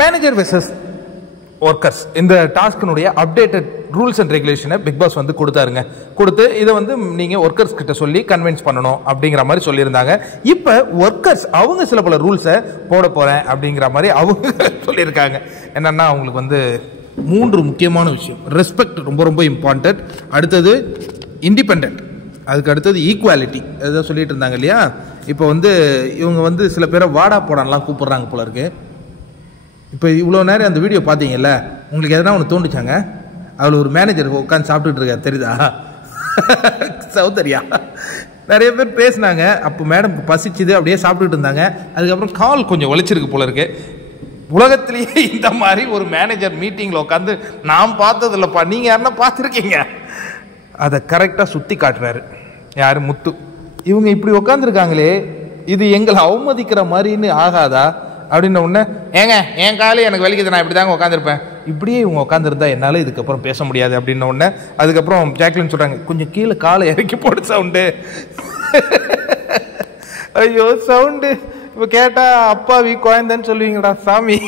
Manager versus workers இந்த டாஸ்கினுடைய updated rules and ரெகுலேஷனை பிக் பாஸ் வந்து கொடுத்தாருங்க. கொடுத்து இதை வந்து நீங்கள் ஒர்க்கர்ஸ் கிட்ட சொல்லி கன்வின்ஸ் பண்ணணும் அப்படிங்கிற மாதிரி சொல்லியிருந்தாங்க. இப்போ ஒர்க்கர்ஸ் அவங்க சில பல ரூல்ஸை போட போகிறேன் அப்படிங்கிற மாதிரி அவங்க சொல்லியிருக்காங்க. என்னென்னா அவங்களுக்கு வந்து 3 முக்கியமான விஷயம். ரெஸ்பெக்ட் ரொம்ப ரொம்ப இம்பார்ட்டன்ட், அடுத்தது இண்டிபெண்ட், அதுக்கு அடுத்தது ஈக்குவாலிட்டி, அதுதான் சொல்லிட்டு இருந்தாங்க இல்லையா. இப்போ வந்து இவங்க வந்து சில பேரை வாடா போடான்லாம் கூப்பிட்றாங்க போல இருக்கு. இப்போ இவ்வளோ நேரம் அந்த வீடியோ பார்த்தீங்கல்ல, உங்களுக்கு எதனா ஒன்று தோண்டிச்சாங்க? அதில் ஒரு மேனேஜர் உட்காந்து சாப்பிட்டுட்டு இருக்காரு, தெரியுதா? சௌந்தர்யா நிறைய பேர் பேசினாங்க. அப்போ மேடம் பசிச்சுது, அப்படியே சாப்பிட்டுட்டு இருந்தாங்க. அதுக்கப்புறம் கால் கொஞ்சம் வலிச்சிருக்கு போல இருக்கு. உலகத்திலேயே இந்த மாதிரி ஒரு மேனேஜர் மீட்டிங்கில் உட்காந்து நான் பார்த்ததில்லப்பா, நீங்கள் யாருன்னா பார்த்துருக்கீங்க? அதை கரெக்டாக சுற்றி காட்டுறாரு யார்? முத்து. இவங்க இப்படி உட்காந்துருக்காங்களே, இது எங்களை அவமதிக்கிற மாதிரின்னு ஆகாதா அப்படின்ன உடனே, ஏங்க என் காலே எனக்கு வலிக்குது, நான் இப்படி தாங்க உட்காந்துருப்பேன், இப்படியே இவங்க உட்காந்துருந்தா என்னால் இதுக்கப்புறம் பேச முடியாது அப்படின்ன உடனே அதுக்கப்புறம் ஜாக்லின் சொல்கிறாங்க, கொஞ்சம் கீழே காலை இறக்கி போட்டு சவுண்டு. ஐயோ சவுண்டு இப்போ கேட்டால் அப்பாவி குழந்தைன்னு சொல்லுவீங்கடா சாமி.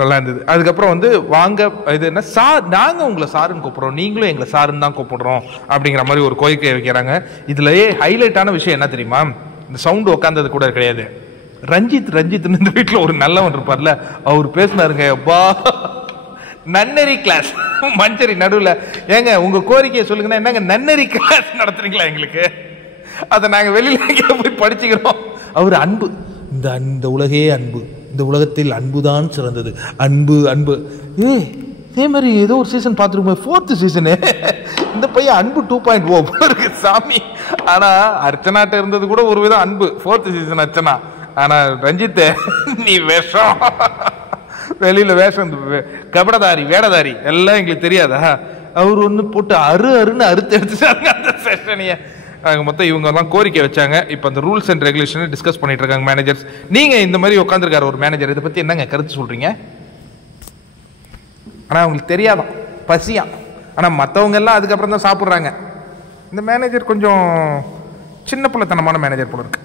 நல்லா இருந்தது. அதுக்கப்புறம் வந்து வாங்க, இது என்ன சார், நாங்கள் உங்களை சாருன்னு கூப்பிட்றோம், நீங்களும் எங்களை சாருன்னு தான் கூப்பிடுறோம் அப்படிங்கிற மாதிரி ஒரு கோரிக்கை வைக்கிறாங்க. இதுலயே ஹைலைட்டான விஷயம் என்ன தெரியுமா? இந்த சவுண்டு உட்காந்தது கூட கிடையாது. ரஞ்சித்னு இந்த வீட்டில் ஒரு நல்லவன் இருப்பார்ல, அவர் பேசினாருங்க. அப்பா நன்னெறி கிளாஸ் மஞ்சரி நடுவில், ஏங்க உங்க கோரிக்கையை சொல்லுங்கன்னா என்னங்க நன்னெறி கிளாஸ் நடத்துறீங்களா எங்களுக்கு? அதை நாங்கள் வெளியில எங்கேயோ போய் படிச்சுக்கிறோம். அவர் அன்பு, இந்த உலகே அன்பு, இந்த உலகத்தில் அன்புதான் சிறந்தது, அன்பு அன்பு. இதே மாதிரி ஏதோ ஒரு சீசன் பார்த்துருக்கோம், 4th சீசனு. இந்த பையன் அன்பு 2.0 இருக்கு சாமி. ஆனா அர்ச்சனாட்ட இருந்தது கூட ஒரு விதம் அன்பு, 4th சீசன் அர்ச்சனா. ஆனா ரஞ்சித் நீ வேஷம், வெளியில வேஷம், கபடதாரி வேடதாரி எல்லாம் எங்களுக்கு தெரியாதா? அவர் ஒன்று போட்டு அருன்னு அறுத்து எடுத்துட்டாங்க அந்த செஷனைய. மொத்தம் இவங்க எல்லாம் கோரிக்கை வச்சாங்க. இப்போ அந்த ரூல்ஸ் அண்ட் ரெகுலேஷனை டிஸ்கஸ் பண்ணிட்டு இருக்காங்க மேனேஜர்ஸ். நீங்க இந்த மாதிரி உட்காந்துருக்காரு ஒரு மேனேஜர், இதை பத்தி என்னங்க கருத்து சொல்றீங்க? ஆனா அவங்களுக்கு தெரியாதான், பசியா. ஆனா மற்றவங்க எல்லாம் அதுக்கப்புறம் தான் சாப்பிட்றாங்க. இந்த மேனேஜர் கொஞ்சம் சின்ன பிள்ளைத்தனமான மேனேஜர் போல இருக்கு.